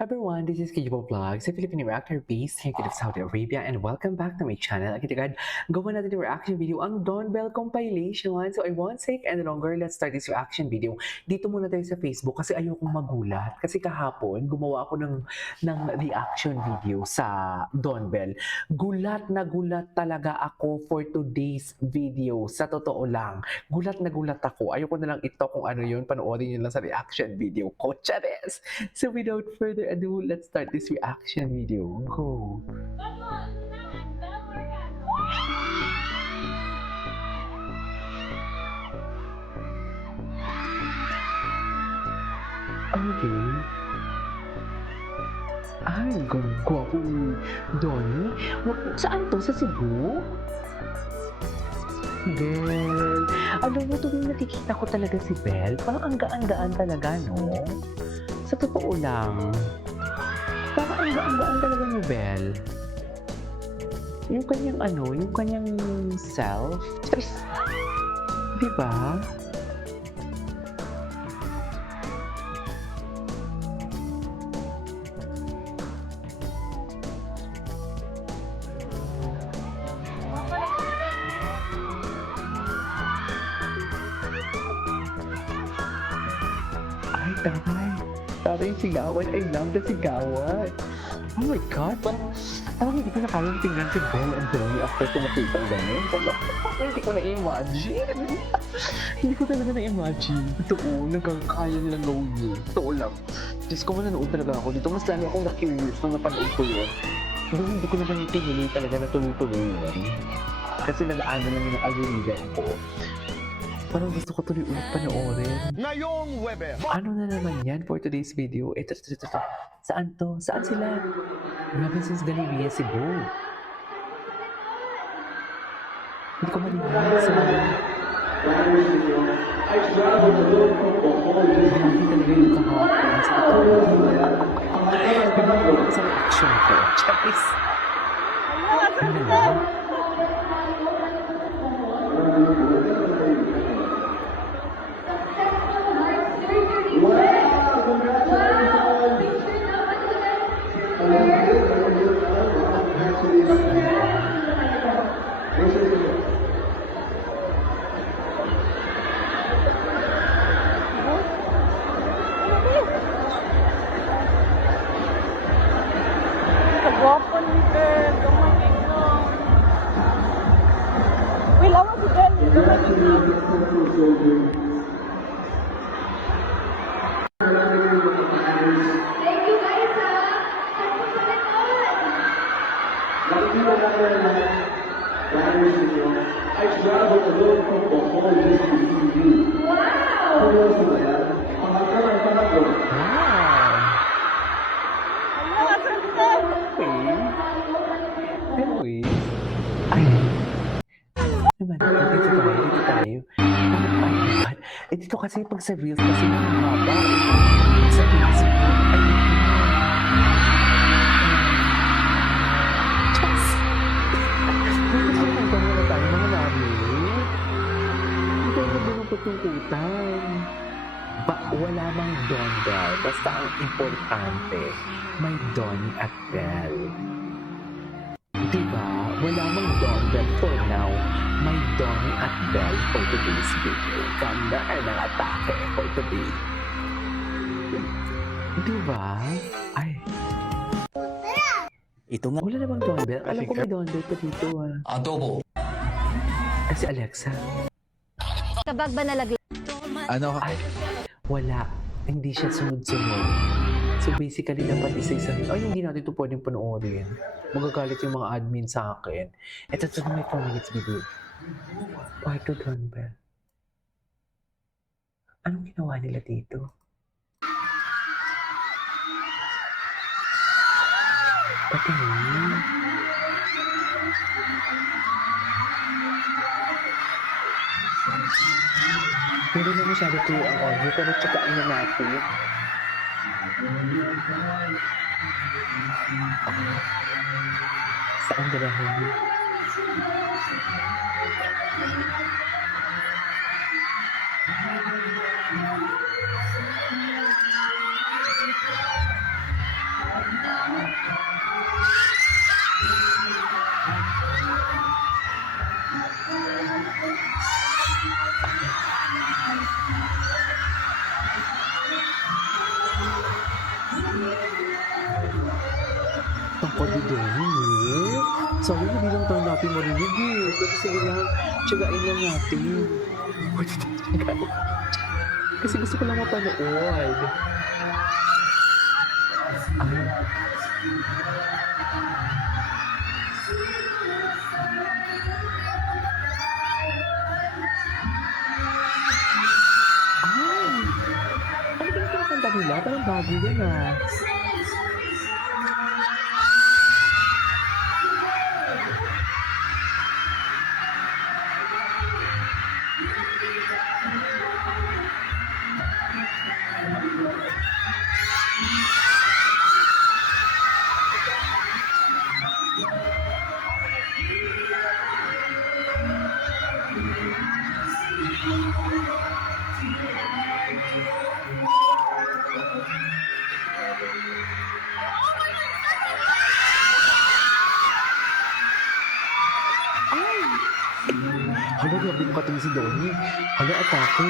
Hi everyone, this is Kijibo Vlogs, a Filipino reactor based here in Saudi Arabia, and welcome back to my channel. Again, agad, gawa natin yung reaction video ang Dawn Bell compilation. So I won't take any longer, let's start this reaction video. Dito muna tayo sa Facebook kasi ayokong magulat. Kasi kahapon, gumawa ako ng reaction video sa Dawn Bell. Gulat na gulat talaga ako for today's video. Sa totoo lang, gulat na gulat ako. Ayoko na lang ito kung ano yun, panoorin nyo lang sa reaction video ko. Chares! So without further ado, let's start this reaction video. Go! Okay. Ay, gwapo ni Donnie. Saan to? Sa Cebu? Belle. Alam mo, tuwing nakikita ko talaga si Belle, parang ang gaan-gaan talaga, no? Sa totoo lang, parang ang gaan-gaan talaga ni Belle. Yung kanyang self. Di ba? Ay, taray. Taray, sigawan. I love the sigawan. Oh my God, parang hindi ko na kayang tingnan si Belle and Donnie after ko makita ang ganun. Hindi ko na-imagine. Hindi ko talaga na-imagine. Totoo, nagkakaya nilang gawin yun. Totoo lang. Diyos ko, mananood talaga ako dito. Mas lalo akong na-curious nung napanood ko yun. Pero hindi ko naman itinuloy talaga na tuloy-tuloy yun. Kasi nag-ano lang yung algorithm ko. Parang gusto ko tuloy ulit panoorin. Ngayong Webe. Ano na naman yan for today's video? Ito. Saan to? Saan sila? Robinson's Galleria, Cebu. Hindi ko maliwanag sa grabe talaga yung kahapon sa ito. Pinagawa ko sa reaction ko. Chapis! Ano na? Gwapo ni Belle, dumating na. Wait, awan si Belle, dumating na. Thank you guys ha! Anyway. Ay. Naman, dito tayo. Oh my God. Dito kasi pag sa Reels kasi mahaba. Sa Facebook. Ay, Diyos. Dito na tayo mga mami. Hindi tayo nagulong-putungkutan. Wala mang Dawn Bell. Basta ang importante, may Donnie at Belle. Diba? Wala mang Dawn Bell for now. May Donnie at Belle for today's video. Ganda ng atake for today. Diba? Ay. Ito nga. Wala namang Dawn Bell. Alam ko may Dawn Bell pa dito ah. Adobo. Kasi Alexa. Kabag ba nalaglag? Ano? Ay. Wala. Hindi siya sunod-sunod. So basically, dapat isa-isa rin. Ay, hindi natin ito pwedeng panoorin. Magagalit yung mga admin sa akin. Ito na may 4 minutes video. Part 2 Dawn Bell. Anong ginawa nila dito? Patingin. Pero na masyado ito ang audio, pero tsakaan na natin. Saan dalahin? Tangkad ni Donnie, no? Sabi hindi lang tayo natin marinig eh. Pero sige lang, tiyagain lang natin. Pwede tayo tiyagain. Kasi gusto ko lang mapanood. Ay. Ay! Ano ba yung kinakanta nila? Parang bago yan ah. Ay! Hala, grabe mo katingin si Donnie. Hala, atake.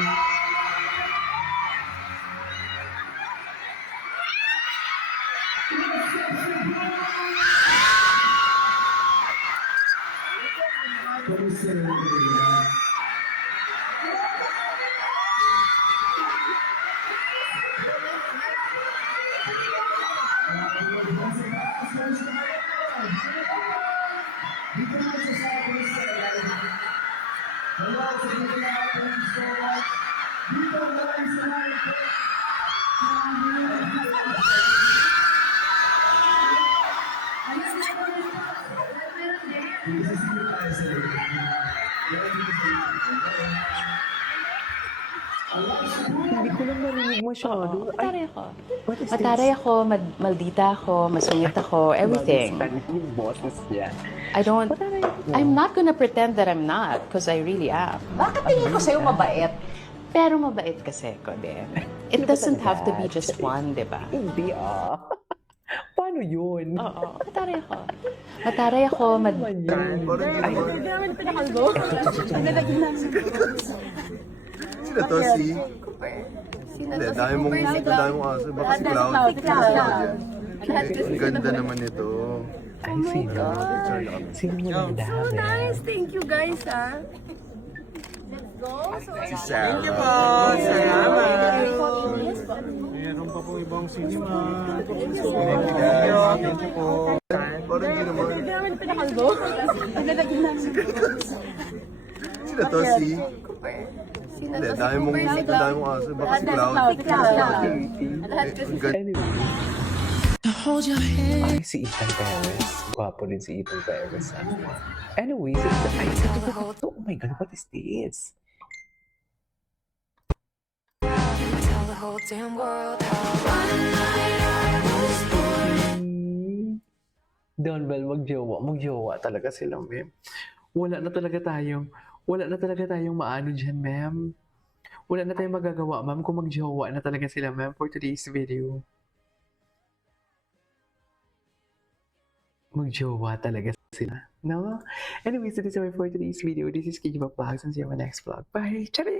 Hindi ko lang narinig masyado. Mataray ako. What is Mataray ako, maldita ako, masungit ako, everything. Yung boses niya. I don't, Mataray ako. I'm not gonna pretend that I'm not, because I really am. Bakit tingin ko sa'yo mabait? Pero mabait kasi ko din. It doesn't have to be just one, di ba? Hindi ah. Paano yun? Oo, mataray ako. Mataray ako, Naman yun. Ay, Sino to si? Hindi, dami mong aso. Baka si Cloud. Ang ganda naman ito. ay, sino? Sino mo lang dami? Thank you guys, ah. Si Sarah. Thank you po. Meron pa po ibang cinema. Thank you po. Parang hindi naman. Sino to si? Hindi, dami mong aso. Baka si Cloud. Ang ganda. Anyway. Ay, si Ethan Perez. Gwapo din si Ethan Perez. Anyways, ay, ito. Oh my God, what is this? Don Bell, magjowa talaga sila, ma'am. Wala na talaga tayong maano dyan, ma'am. Wala na tayong magagawa, ma'am, kung magjowa na talaga sila, ma'am, for today's video. Magjowa talaga sila, no? Anyways, this is all for today's video. This is Kijiba Vlogs, and see you on my next vlog. Bye! Charis!